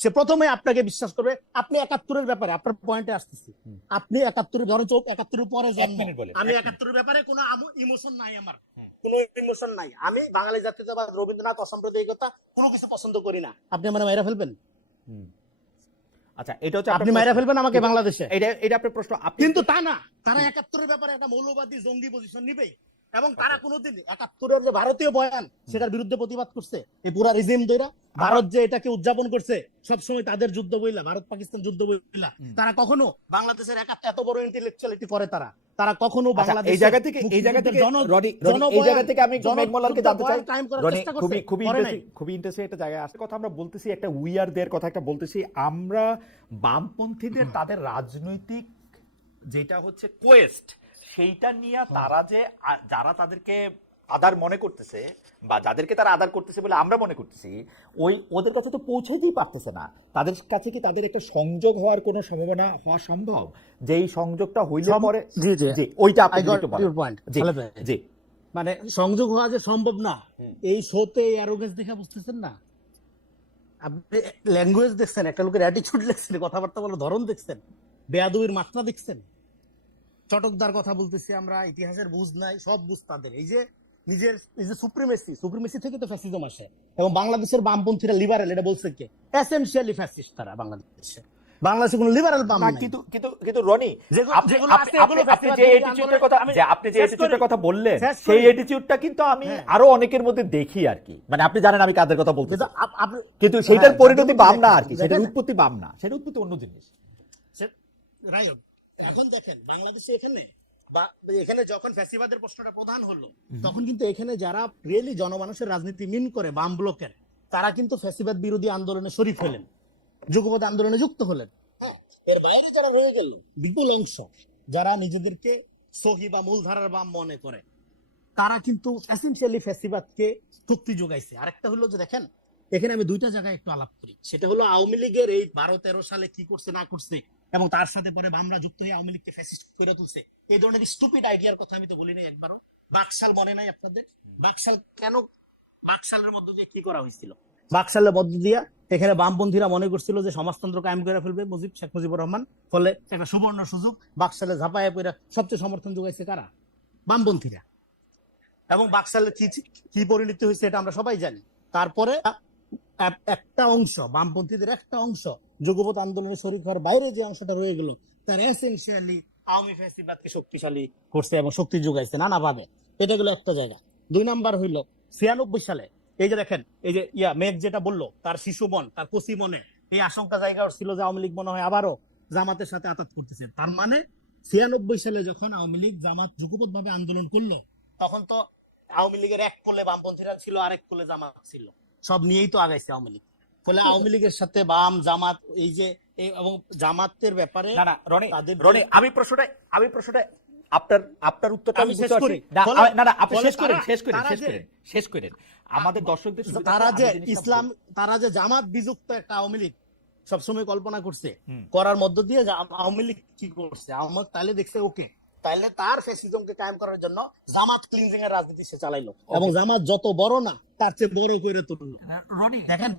সে প্রথমে আপনাকে বিশ্বাস করবে। আপনি ৭১-এর ব্যাপারে আপনার পয়েন্টে আসতেছি, আপনি ৭১-এর ধরেন ৭১-এর পরে জন্ম, আমি ৭১-এর ব্যাপারে কোনো ইমোশন নাই, আমার কোনো ইমোশন নাই। আমি বাঙালি জাতীয়তাবাদ, রবীন্দ্রনাথ, অসাম্প্রদায়িকতা কোনো কিছু পছন্দ করি না। আপনি আমার মাইরা ফেলবেন? আচ্ছা, এটা হচ্ছে আপনি মাইরা ফেলবেন আমাকে বাংলাদেশে? এটা আপনার প্রশ্ন। কিন্তু তা না, তারা ৭১-এর ব্যাপারে একটা মৌলবাদী জঙ্গি পজিশন নিবে, এবং তারা কোনোদিন ৭১-এর যে ভারতীয় বয়ান সেটার বিরুদ্ধে প্রতিবাদ করছে। এই পুরা রিজিম দইরা ভারত যে এটাকে উদযাপন করছে সবসময় তাদের যুদ্ধ বইলা, ভারত পাকিস্তান যুদ্ধ বইলা, তারা কখনো বাংলাদেশের এত বড় ইন্টেলেকচুয়ালিটি করে তারা কখনো বাংলাদেশ এই জায়গা থেকে রনি এই জায়গা থেকে আমি মেঘমলারকে জানতে চাই। রনি খুবই ইন্টারেস্টিং একটা জায়গায় আসছে কথা আমরা বলতেছি, একটা উইয়ারদের কথা একটা বলতেছি আমরা, বামপন্থীদের তাদের রাজনৈতিক যেটা হচ্ছে কোয়েস্ট, সেইটা নিয়ে তারা যে যারা তাদেরকে আদার মনে করতেছে বা যাদেরকে তারা আদার করতেছে বলে আমরা মনে করতেছি, ওদের কাছে তো পৌঁছাইতেই পারতেছে না। তাদের কাছে কি তাদের একটা সংযোগ হওয়ার কোনো সম্ভাবনা হওয়া সম্ভব? যে এই সংযোগটা হইলে পরে ওইটা আপনি জি, মানে সংযোগ হওয়া যে সম্ভব না, এই শোতে অ্যারোগেন্স দেখা বুঝতেছেন না? আপনি ল্যাঙ্গুয়েজ দেখছেন, একটা লোকের অ্যাটিটিউড দেখছেন, কথাবার্তা বলার ধরন দেখছেন, বেয়াদবির মাত্রা দেখছেন। চটকদার কথা বলতেছি আমরা, ইতিহাসের বুঝ নাই, সব বুঝ তাদের। এই যে নিজের এই যে সুপ্রিমেসি থেকে তো ফ্যাসিজম আসে, এবং বাংলাদেশের বামপন্থীরা লিবারেল, এটা বলছে কে? এসেনশিয়ালি ফ্যাসিস্ট তারা বাংলাদেশে। বাংলাদেশে কোনো লিবারেল বাম নাই। কিন্তু রনি, আপনি যে অ্যাটিটিউডের কথা বললেন, সেই অ্যাটিটিউডটা কিন্তু আমি আরো অনেকের মধ্যে দেখি আর কি। মানে আপনি জানেন আমি কাদের কথা বলতেছি, কিন্তু সেইটার পরিণতি বাম না আর কি, সেটার উৎপত্তি বাম না, সেটার উৎপত্তি অন্য জিনিস। এখন দেখেন বাংলাদেশে এখানে যখন ফ্যাসিবাদের প্রশ্নটা প্রধান হলো, তখন কিন্তু এখানে যারা রিয়েলি জনমানুষের রাজনীতি মিন করে, বাম ব্লকের, তারা কিন্তু ফ্যাসিবাদ বিরোধী আন্দোলনে শরীক হলেন, যুগপৎ আন্দোলনে যুক্ত হলেন। এর বাইরে যারা রয়ে গেল, বিপুল অংশ যারা নিজেদেরকে সহি বা মূলধারার বাম মনে করে, তারা কিন্তু এসেনশিয়ালি ফ্যাসিবাদকে শক্তি যোগাইছে। আরেকটা হলো যে দেখেন, এখানে আমি দুইটা জায়গায় একটু আলাপ করি। সেটা হলো আওয়ামী লীগের এই 12-13 সালে কি করছে না করছে, এবং তার সাথে পরে বামরা যুক্ত হয়ে আওয়ামী লীগকে ফ্যাসিস্ট করে তুলছে। এই ধরনের স্টুপিড আইডিয়ার কথা আমি তো বলি নাই একবারও। বাকশাল মনে নাই আপনাদের? বাকশাল কেন, বাকশালের মধ্য দিয়ে কি করা হয়েছিল? বাকশালের মধ্য দিয়া এখানে বামপন্থীরা মনে করছিল যে সমাজতন্ত্র কায়েম করে ফেলবে শেখ মুজিবুর রহমান, ফলে একটা সুবর্ণ সুযোগ বাকশালে ঝাঁপায় পড়ে সবচেয়ে সমর্থন যোগাইছে কারা? বামপন্থীরা। এবং বাকশালের কি পরিণতি হয়েছে এটা আমরা সবাই জানি। তারপরে একটা অংশ, বামপন্থীদের একটা অংশ যুগপৎ আন্দোলনে শরীক হওয়ার বাইরে যে অংশটা রয়ে গেল, তার এসেনশিয়ালি আওয়ামী ফ্যাসিবাদকে শক্তিশালী করছে এবং শক্তি যোগাইছে নানাভাবে। এটা গেল একটা জায়গা। 2 নাম্বার হইল 96 সালে, এই যে দেখেন, এই যে মেঘ যেটা বললো, তার শিশু মন, তার কচি মনে এই আশঙ্কা জায়গা ছিল যে আওয়ামী লীগ মনে হয় আবারও জামাতের সাথে আতাত করতেছে। তার মানে 96 সালে যখন আওয়ামী লীগ জামাত যুগপৎ ভাবে আন্দোলন করলো, তখন তো আওয়ামী লীগের এক কোলে বামপন্থীরা ছিল, আরেক কোলে জামাত ছিল, সব নিয়েই তো আগাইছে আওয়ামী লীগ। ফলে আওয়ামী লীগের সাথে বাম জামাত, এই যে এবং জামাতের ব্যাপারে রনি, আমি প্রশ্নটা আপনার উত্তরটা আমি শেষ করি। আপনি শেষ করেন আমাদের দর্শকদের। তারা যে জামাত বিযুক্ত একটা আওয়ামী লীগ সবসময় কল্পনা করছে, করার মধ্য দিয়ে আওয়ামী লীগ কি করছে, আওয়ামী তাইলে দেখছে ওকে, তাইলে তার ফ্যাসিজমকে কায়েম করার জন্য জামাত ক্লিনজিং এর রাজনীতি সে চালাইলো, এবং জামাত যত বড় না তার চেয়ে বড় করে তুললো। রনি দেখেন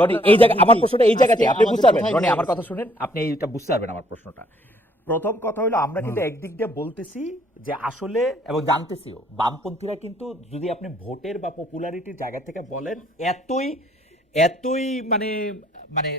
রনি এই জায়গা, আমার প্রশ্নটা এই জায়গাতে আপনি বুঝতে পারবেন। রনি আমার কথা শুনেন, আপনি এইটা বুঝতে পারবেন আমার প্রশ্নটা। প্রথম কথা হলো, আমরা কিন্তু একদিক দিয়ে বলতেছি যে আসলে, এবং জানতেছিও, বামপন্থীরা কিন্তু যদি আপনি ভোটের বা পপুলারিটির জায়গা থেকে বলেন, এতই মানে মানে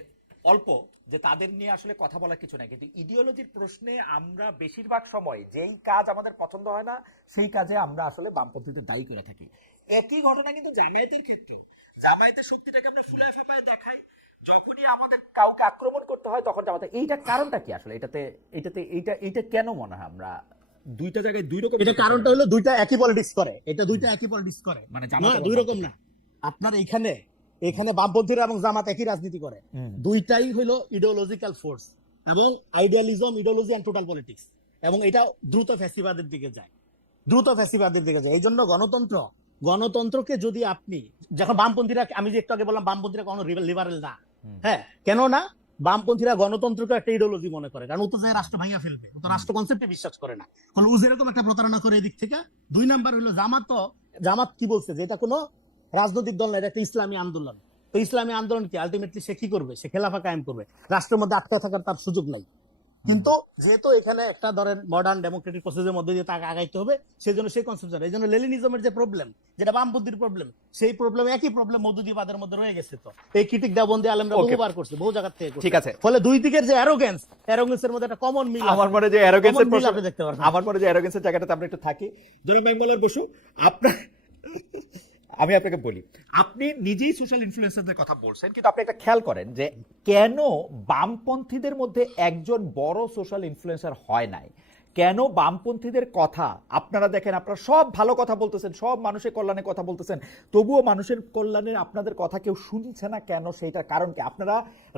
অল্প যে তাদের নিয়ে আসলে কথা বলার কিছু নাই। কিন্তু ইডিওলজির প্রশ্নে আমরা বেশিরভাগ সময় যেই কাজ আমাদের পছন্দ হয় না, সেই কাজে আমরা আসলে বামপন্থীদের দায়ী করে থাকি। একই ঘটনা কিন্তু জামায়াতের ক্ষেত্রেও। জামায়াতের শক্তিটাকে আমরা ফুলায় ফাঁপায় দেখাই, যখনই আমাদের কাউকে আক্রমণ করতে হয় তখন জামায়াত। এইটা কারণটা কি আসলে? এইটা কেন মনে হয় আমরা দুইটা জায়গায় দুই রকম? এটা কারণটা হলো দুইটা একই পলিটিক্স করে, এটা দুইটা একই পলিটিক্স করে, মানে দুই রকম না। আপনার এখানে বামপন্থীরা এবং জামাত একই রাজনীতি করে, দুইটাই হলো ইডিওলজিক্যাল ফোর্স, এবং idealism, ideology and total politics, এবং এটা দ্রুত ফ্যাসিবাদের দিকে যায়। এই জন্য গণতন্ত্রকে যদি আপনি, যখন বামপন্থীরা, আমি যে একটু আগে বললাম বামপন্থীরা কোনো লিবারেল না, হ্যাঁ, কেন না? বামপন্থীরা গণতন্ত্রকে একটা ইডিওলজি মনে করে, কারণ ও তো রাষ্ট্র ভাঙিয়া ফেলবে, ও তো রাষ্ট্র কনসেপ্টে বিশ্বাস করে না। ফলে ও যেরকম একটা প্রতারণা করে এদিক থেকে। 2 নাম্বার হলো জামাত কি বলছে, যে এটা কোনো রাজনৈতিক দল না, এটা একটা ইসলামী আন্দোলন। তো ইসলামী আন্দোলন কি আলটিমেটলি সে কি করবে? সে খেলাফা কায়েম করবে, রাষ্ট্রের মধ্যে আটকা থাকার তার সুযোগ নাই। কিন্তু যেহেতু এখানে একটা ধরেন মডার্ন ডেমোক্রেটিক প্রসেসের মধ্যে দিয়ে তাকে আগাইতে হবে, সেই জন্য সেই কনসেপশন, এই জন্য লেনিনিজমের যে প্রবলেম, যেটা বাম বুদ্ধির প্রবলেম, সেই প্রবলেম একই প্রবলেম মওদুদিবাদের মধ্যে রয়ে গেছে। তো এই ক্রিটিক দেওবন্দি আলেমরা বহুবার করছে, বহু জায়গা থেকে করছে। ঠিক আছে। ফলে দুই দিকের যে অ্যারোগেন্সের মধ্যে একটা কমন মিল, আমার মনে যে অ্যারোগেন্সের Common মিল আপনি দেখতে পারবেন। আমার মনে যে অ্যারোগেন্সের জায়গাটাতে আমরা একটু থাকি। জনাব মেম্বালার বসু, আপনার আমি আপনাকে বলি, আপনি নিজেই সোশ্যাল ইনফ্লুয়েন্সারদের কথা বলছেন, কিন্তু আপনি একটা খেয়াল করেন যে কেন বামপন্থীদের মধ্যে একজন বড় সোশ্যাল ইনফ্লুয়েন্সার হয় নাই। কেন বামপন্থীদের কথা আপনারা দেখেন, আপনারা সব ভালো কথা বলতেছেন, সব মানুষের কল্যাণে কথা বলতেছেন, তবুও মানুষের কল্যাণে আপনাদের কথা কেউ শুনছে না কেন? সেইটার কারণ কি? আপনারা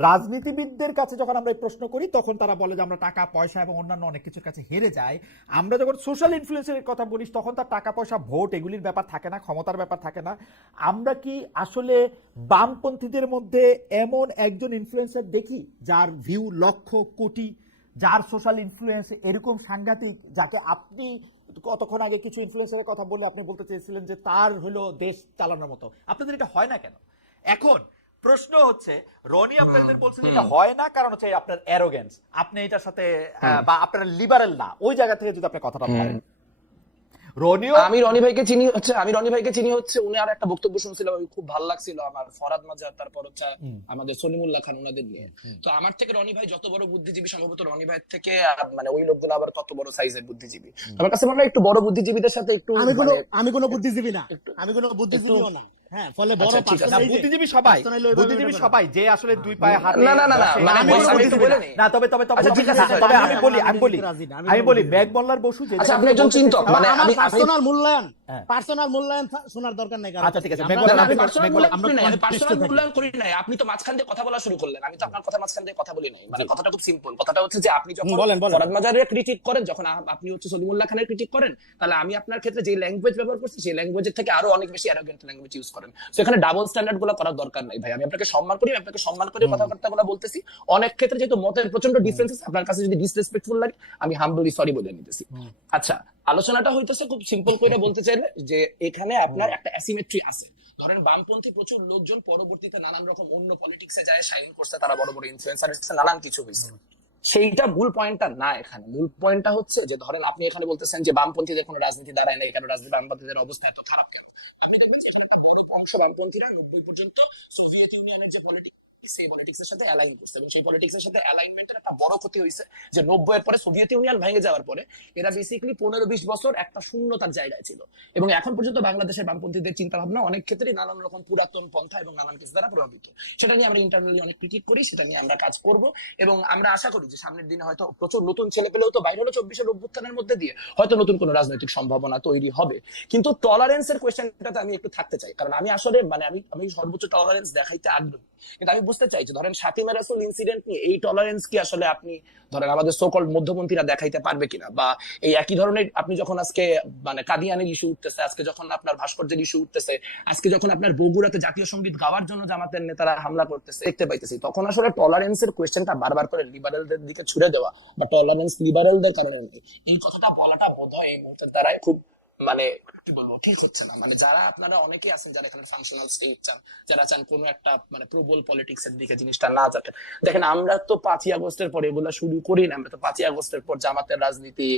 রাজনীতিবিদদের কাছে যখন আমরা এই প্রশ্ন করি তখন তারা বলে যে আমরা টাকা পয়সা এবং অন্যান্য অনেক কিছুর কাছে হেরে যাই। আমরা যখন সোশ্যাল ইনফ্লুয়েন্সের কথা বলি তখন তার টাকা পয়সা, ভোট, এগুলির ব্যাপার থাকে না, ক্ষমতার ব্যাপার থাকে না। আমরা কি আসলে বামপন্থীদের মধ্যে এমন একজন ইনফ্লুয়েন্সার দেখি যার ভিউ লক্ষ কোটি, যার সোশ্যাল ইনফ্লুয়েন্স এরকম সাংঘাতিক, যাকে আপনি কতক্ষণ আগে কিছু ইনফ্লুয়েন্সারের কথা বলে আপনি বলতে চেয়েছিলেন যে তার হলো দেশ চালানোর মতো? আপনাদের এটা হয় না কেন? এখন প্রশ্ন হচ্ছে, রনি আপনাদের বলছেন এটা হয় না কারণ হচ্ছে আপনার অ্যারোগেন্স, আপনি এটার সাথে বা আপনারা লিবারেল না, ওই জায়গা থেকে যদি আপনি কথাটা বলেন। রনিও, আমি রনি ভাইকে চিনি হচ্ছে উনি আর একটা বক্তব্য শুনছিলাম, আমি খুব ভালো লাগছিল আমার, ফরাদ মাজার, তারপর হচ্ছে আমাদের সলিমুল্লাহ খান, ওনাদের নিয়ে। তো আমার থেকে রনি ভাই যত বড় বুদ্ধিজীবী, সম্ভবত রনি ভাইয়ের থেকে মানে ওই লোকগুলো আবার তত বড় সাইজের বুদ্ধিজীবী। আমার কাছে মনে হয় একটু বড় বুদ্ধিজীবীদের সাথে একটু আমি কোনো বুদ্ধিজীবী না, আমি কোনো বুদ্ধিজীবীও না। হ্যাঁ, ফলে বড় আচ্ছা, ঠিক আছে। পার্সোনাল বুদ্ধিজীবী সবাই যে আসলে দুই পায়ে হাত না, না, না, না, মানে আমি একটু বলে নিই। না, তবে আচ্ছা, ঠিক আছে, তবে আমি বলি আমি মেঘমল্লার বসু যে আচ্ছা, আপনি একজন চিন্তক, মানে আমি পার্সোনাল মূল্যায়ন শোনার দরকার নাই। আচ্ছা, ঠিক আছে, আমি পার্সোনাল মূল্যায়ন করি নাই। আপনি তো মাঝখান দিয়ে কথা বলা শুরু করলেন, আমি তো আপনার কথা মাঝখান দিয়ে কথা বলি নাই। মানে কথাটা খুব সিম্পল। কথাটা হচ্ছে যে আপনি যখন ফরাদ মাজারের ক্রিটিক করেন, যখন আপনি হচ্ছে সলিমুল্লাহ খানের ক্রিটিক করেন, তাহলে আমি আপনার ক্ষেত্রে যে ল্যাঙ্গুয়েজ ব্যবহার করছি সেই ল্যাঙ্গুয়েজের থেকে আরো অনেক বেশি অ্যারোগেন্ট ল্যাঙ্গুয়েজ ইউজ করেন। সো এখানে ডাবল স্ট্যান্ডার্ড গুলো করার দরকার নাই ভাই। আমি আপনাকে সম্মান করি, আপনাকে সম্মান করে কথাবার্তাগুলো বলতেছি। অনেক ক্ষেত্রে যেহেতু মতের প্রচন্ড ডিফারেন্সেস, আপনার কাছে যদি ডিসরেসপেক্টফুল লাগে, আমি হামবলি সরি বলে নিতেছি। আচ্ছা, আলোচনাটা হইতেছে খুব সিম্পল করে বলতে চাইলে যে এখানে আপনার একটা অ্যাসিমেট্রি আছে। ধরেন বামপন্থী প্রচুর লোকজন পরবর্তীতে নানান রকম অন্য পলিটিক্সে যায়, শাইন করছে, তারা বড় বড় ইনফ্লুয়েন্সার হচ্ছে, নানান কিছু হয়েছে। সেইটা মূল পয়েন্টটা না। এখানে মূল পয়েন্টটা হচ্ছে যে ধরেন আপনি এখানে বলতেছেন যে বামপন্থীদের কোনো রাজনীতি দাঁড়ায় না, কেন রাজনীতি, বামপন্থীদের অবস্থা এত খারাপ কেন? আপনি দেখবেন যে একটা বড় অংশ বামপন্থীরা 90 পর্যন্ত সোভিয়েত ইউনিয়নের যে পলিটিক্স, সেই পলিটিক্সের সাথে অ্যালাইন করছে, এবং সেই পলিটিক্সের সাথে অ্যালাইনমেন্টের একটা বড় ক্ষতি হয়েছে যে 90 এর পরে সোভিয়েত ইউনিয়ন ভেঙে যাওয়ার পরে এরা বেসিক্যালি 15-20 বছর একটা শূন্যতার জায়গায় ছিল। এবং এখন পর্যন্ত বাংলাদেশের বামপন্থীদের চিন্তা ভাবনা অনেক ক্ষেত্রে নানান রকম পুরাতন পন্থা এবং নানান কিছু দ্বারা প্রভাবিত। সেটা নিয়ে আমরা ইন্টারনালি অনেক ক্রিটিক করি, সেটা নিয়ে আমরা কাজ করব, এবং আমরা আশা করি যে সামনের দিনে হয়তো প্রচুর নতুন ছেলে পেলেও তো বাইরে হলো 24-এর অভ্যুত্থানের মধ্যে দিয়ে হয়তো নতুন কোনো রাজনৈতিক সম্ভাবনা তৈরি হবে। কিন্তু টলারেন্সের কোয়েশ্চেনটাতে আমি একটু থাকতে চাই, কারণ আমি আসলে মানে আমি সর্বোচ্চ টলারেন্স দেখাইতে আগ্রহী। কিন্তু আমি বুঝতে চাই যে ধরেন ফাতিমা রাসূল ইনসিডেন্ট নিয়ে এই টলারেন্স কি আসলে আপনি ধরেন আমাদের সোকল মধ্যপন্থীরা দেখাইতে পারবে কিনা, বা এই একই ধরনের আপনি যখন আজকে মানে কাদিয়ানের ইস্যু উঠতেছে, আজকে যখন আপনার ভাস্কর্যের ইস্যু উঠতেছে, আজকে যখন আপনার বগুড়াতে জাতীয় সঙ্গীত গাওয়ার জন্য জামাতের নেতারা হামলা করতেছে দেখতে পাইতেছি, তখন আসলে টলারেন্সের কোয়েশ্চেনটা বারবার করে লিবারেলদের দিকে ছুড়ে দেওয়া বা টলারেন্স লিবারেলদের কারণে এই কথাটা বলাটা বোধহয় এই মুহূর্তের দ্বারাই খুব মানে কি বলবো ঠিক হচ্ছে না। মানে যারা আপনারা অনেকে আছেন যারা এখানে ফাংশনাল স্টেট চান, যারা চান কোনো একটা মানে প্রবল পলিটিক্স এর দিকে জিনিসটা না যাবে। দেখেন আমরা তো 5ই আগস্টের পরে এগুলা শুরু করি না। আমরা তো 5ই আগস্টের পর জামাতের রাজনীতি,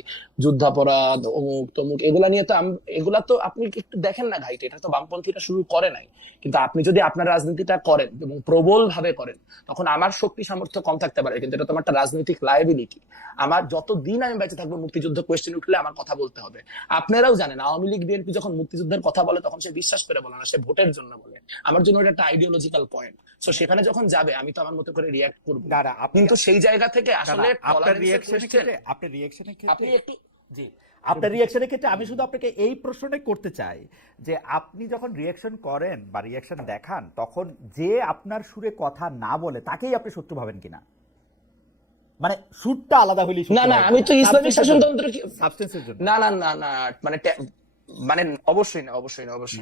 যুদ্ধাপরাধ, অমুক তমুক এগুলা নিয়ে তো এগুলা তো আপনি একটু দেখেন না ঘাইতে, এটা তো বামপন্থীরা শুরু করে নাই। কিন্তু আপনি যদি আপনার রাজনীতিটা করেন এবং প্রবল ভাবে করেন, তখন আমার শক্তি সামর্থ্য কম থাকতে পারে, কিন্তু এটা তোমার একটা রাজনৈতিক লায়াবিলিটি। আমার যতদিন আমি বেঁচে থাকবো মুক্তিযুদ্ধ কোয়েশ্চেন উঠলে আমার কথা বলতে হবে। আপনারাও জানেন আওয়ামী লীগ বিএনপি যখন মুক্তিযুদ্ধের কথা বলে তখন সে বিশ্বাস করে বলে না, সে ভোটের জন্য বলে। আমার জন্য এটা একটা আইডিওলজিক্যাল পয়েন্ট। সো সেখানে যখন যাবে আমি তো আমার মতো করে রিয়াক্ট করবো, কিন্তু সেই জায়গা থেকে আসলে আপনার রিঅ্যাকশনের ক্ষেত্রে আপনি একটু জি আপনার রিঅ্যাকশনের ক্ষেত্রে আমি শুধু আপনাকে এই প্রশ্নটাই করতে চাই যে আপনি যখন রিঅ্যাকশন করেন বা রিঅ্যাকশন দেখান, তখন যে আপনার সুরে কথা না বলে তাকেই আপনি শত্রু ভাবেন কিনা? মানে সুরটা আলাদা হইলেই না, না, আমি তো ইসলামিক শাসনতন্ত্র সাবস্টেন্সের জন্য না, না, না, না, মানে মানে অবশ্যই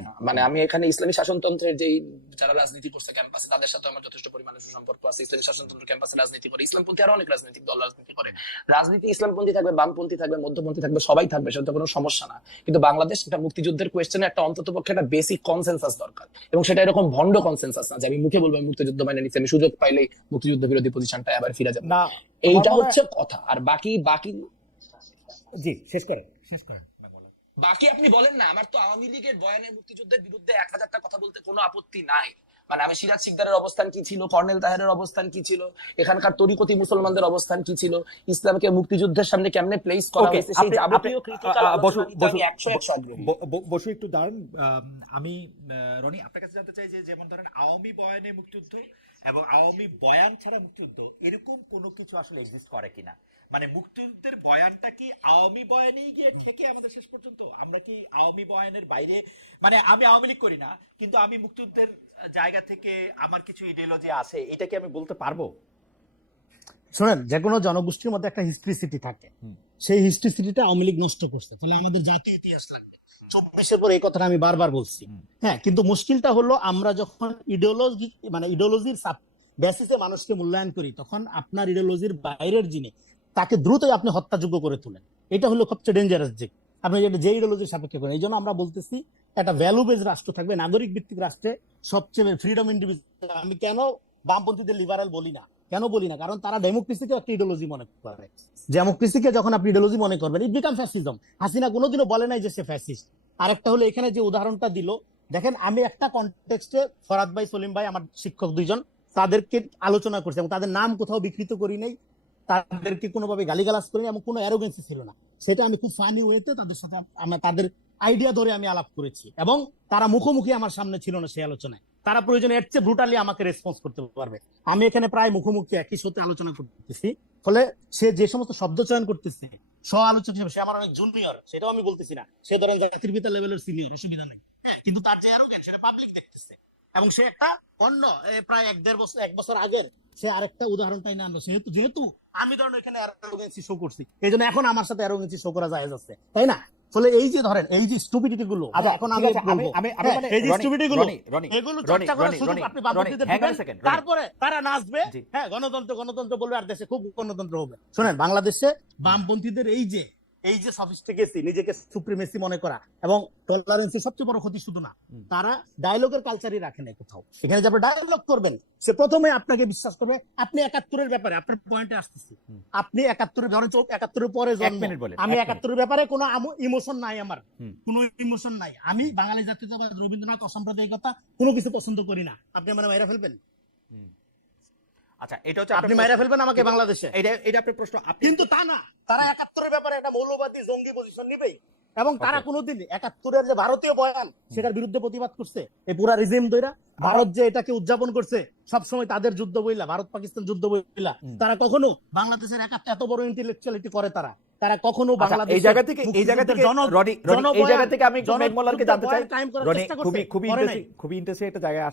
না। মানে আমি এখানে ইসলামী শাসনতন্ত্রের যেই যারা রাজনীতি করছে ক্যাম্পাসে তাদের সাথে আমার যথেষ্ট পরিমাণে সুসম্পর্ক আছে। ইসলামী শাসনতন্ত্র ক্যাম্পাসে রাজনীতি করে ইসলামপন্থী আরো অনেক রাজনৈতিক দল রাজনীতি করে। রাজনীতি ইসলামপন্থী থাকবে, বামপন্থী থাকবে, মধ্যপন্থী থাকবে, সবাই থাকবে, সেটা কোনো সমস্যা না। কিন্তু বাংলাদেশ একটা মুক্তিযুদ্ধের কোয়েশ্চেনে একটা অন্ততপক্ষে একটা বেসিক কনসেনসাস দরকার, এবং সেটা এরকম ভন্ড কনসেনসাস না যে আমি মুখে বলবো আমি মুক্তিযুদ্ধ মানে নিচ্ছি, আমি সুযোগ পাইলেই মুক্তিযুদ্ধ বিরোধী পজিশনটা আবার ফিরে যাবো, না, এইটা আমার মনে হচ্ছে কথা। আর বাকি জি শেষ করেন। বাকি আপনি বলেন না। আমার তো আওয়ামী লীগের বয়ানে মুক্তিযুদ্ধের বিরুদ্ধে 1000টা কথা বলতে কোনো আপত্তি নাই। মানে আমি সিরাজ শিকদারের অবস্থান কি ছিল, কর্নেল তাহেরের অবস্থান কি ছিল, এখানকার তরিকতি মুসলমানদের অবস্থান কি ছিল, ইসলামকে মুক্তিযুদ্ধের সামনে কেমনে প্লেস করা ওকে, হয়েছে, সেই যাবতীয় ক্রিটিক্যাল বসু আলোচনা আমি 100 আগ্রহী। বসু একটু দাঁড়ান। আমি রনি আপনার কাছে জানতে চাই যে যেমন ধরেন আওয়ামী বয়ানে মুক্তিযুদ্ধ এবং আওয়ামী বয়ান ছাড়া মুক্তিযুদ্ধ এরকম কোনো কিছু আসলে এক্সিস্ট করে কিনা, মানে মুক্তিযুদ্ধের বয়ানটা কি আওয়ামী বয়ানেই গিয়ে ঠেকে আমাদের শেষ পর্যন্ত, আমরা কি আওয়ামী বয়ানের বাইরে, মানে আমি আওয়ামী লীগ করি না কিন্তু আমি মুক্তিযুদ্ধের জায়গা থেকে আমার কিছু ইডিওলজি আছে, এটা কি আমি বলতে পারবো? শোনেন, যে কোনো জনগোষ্ঠীর মধ্যে একটা হিস্ট্রিসিটি থাকে, সেই হিস্ট্রিসিটিটা আওয়ামী লীগ নষ্ট করছে। তাহলে আমাদের জাতীয় ইতিহাস লাগবে। 24-এর পর এই কথাটা আমি বারবার বলছি। হ্যাঁ, কিন্তু মুশকিলটা হলো আমরা যখন ইডিওলজির বেসিসে মানুষকে মূল্যায়ন করি, তখন আপনার ইডিওলজির বাইরের যিনি তাকে দ্রুতই আপনি হত্যাযোগ্য করে তোলেন। এটা হলো সবচেয়ে ডেঞ্জারাস দিক, আপনি যে ইডিওলজির সাপেক্ষে করেন। এই জন্য আমরা বলতেছি একটা ভ্যালু বেজ রাষ্ট্র থাকবে, নাগরিক ভিত্তিক রাষ্ট্রে সবচেয়ে ফ্রিডম ইন্ডিভিজুয়াল। আমি কেন বামপন্থীদের লিবারাল বলি না, কারণ তারা ডেমোক্রেসিকে একটা ইডিওলজি মনে করে। ডেমোক্রেসিকে যখন আপনি ইডিওলজি মনে করবেন, ইট বিকাম ফ্যাসিজম। হাসিনা কোনোদিনও বলে নাই যে সে ফ্যাসিস্ট। আরেকটা হলো এখানে যে উদাহরণটা দিল, দেখেন আমি একটা কনটেক্সটে ফরাদ ভাই, সলিম ভাই, আমার শিক্ষক দুইজন, তাদেরকে আলোচনা করছি এবং তাদের নাম কোথাও বিকৃত করি নাই, তাদেরকে কোনোভাবে গালিগালাজ করিনি এবং কোনো অ্যারোগেন্সি ছিল না। সেটা আমি খুব ফানি ওয়েতে তাদের সাথে তাদের আইডিয়া ধরে আমি আলাপ করেছি, এবং তারা মুখোমুখি আমার সামনে ছিল না সেই আলোচনায়। তারা প্রয়োজনে এর চেয়ে ব্রুটালি আমাকে রেসপন্স করতে পারবে। আমি এখানে প্রায় মুখোমুখি একই সাথে আলোচনা করতেছি, ফলে সে যে সমস্ত শব্দ চয়ন করতেছে সহ আলোচক হিসেবে সে আমার অনেক জুনিয়র, সেটাও আমি বলতেছি না। সে ধরেন জাতির পিতা লেভেলের সিনিয়র, অসুবিধা নেই। কিন্তু তার যে অ্যারোগেন্স সেটা পাবলিক দেখতেছে, এবং সে একটা অন্য প্রায় 1 বছর আগের সে আরেকটা উদাহরণটাই না আনলো। যেহেতু আমি ধরেন এখানে অ্যারোগেন্সি শো করছি, এই জন্য এখন আমার সাথে অ্যারোগেন্সি শো করা যায় যাচ্ছে, তাই না? ফলে এই যে ধরেন এই যে স্টুপিডিটি গুলো, এখন আমি এই যে স্টুপিডিটি গুলো, এগুলো চর্চা করার সুযোগ আপনি বামপন্থীদের দিবেন, তারপরে তারা নাচবে, হ্যাঁ গণতন্ত্র বলবে, আর দেশে খুব গণতন্ত্র হবে। শোনেন, বাংলাদেশে বামপন্থীদের এই যে সফিস্টিকেসি, নিজেকে সুপ্রিমেসি মনে করা এবং টলারেন্সের সবচেয়ে বড় ক্ষতি শুধু না, তারা ডায়লগের কালচারই রাখে না কোথাও। এখানে যে আপনি ডায়লগ করবেন, সে প্রথমে আপনাকে বিশ্বাস করবে। আপনি 71-এর ব্যাপারে, আপনার পয়েন্টে আসতেছি, আপনি 71-এর ধরেন 71-এর পরে জন্ম, আমি 71-এর ব্যাপারে কোনো ইমোশন নাই, আমার কোনো ইমোশন নাই। আমি বাঙালি জাতীয়তাবাদ, রবীন্দ্রনাথ, অসাম্প্রদায়িকতা কোনো কিছু পছন্দ করি না। আপনি আমার মাইরা ফেলবেন? আচ্ছা, এটা হচ্ছে আপনি মাইরা ফেলবেন আমাকে বাংলাদেশে? এটা আপনার প্রশ্ন। কিন্তু তা না, তারা 71-এর ব্যাপারে একটা মৌলবাদী জঙ্গি পজিশন নিবেই, এবং তারা কোনোদিন 71-এর যে ভারতীয় বয়ান সেটার বিরুদ্ধে প্রতিবাদ করছে। এই পুরা রিজিম দইরা ভারত যে এটাকে উদযাপন করছে সবসময় তাদের যুদ্ধ বইলা, ভারত পাকিস্তান যুদ্ধ বইলা, তারা কখনো বাংলাদেশের এত বড় ইন্টেলেকচুয়ালিটি করে তারা কখনো বাংলাদেশ এই জায়গা থেকে আমি মেঘ মোল্লারকে জানতে চাই, রনি খুবই ইন্টারেস্টিং একটা জায়গায়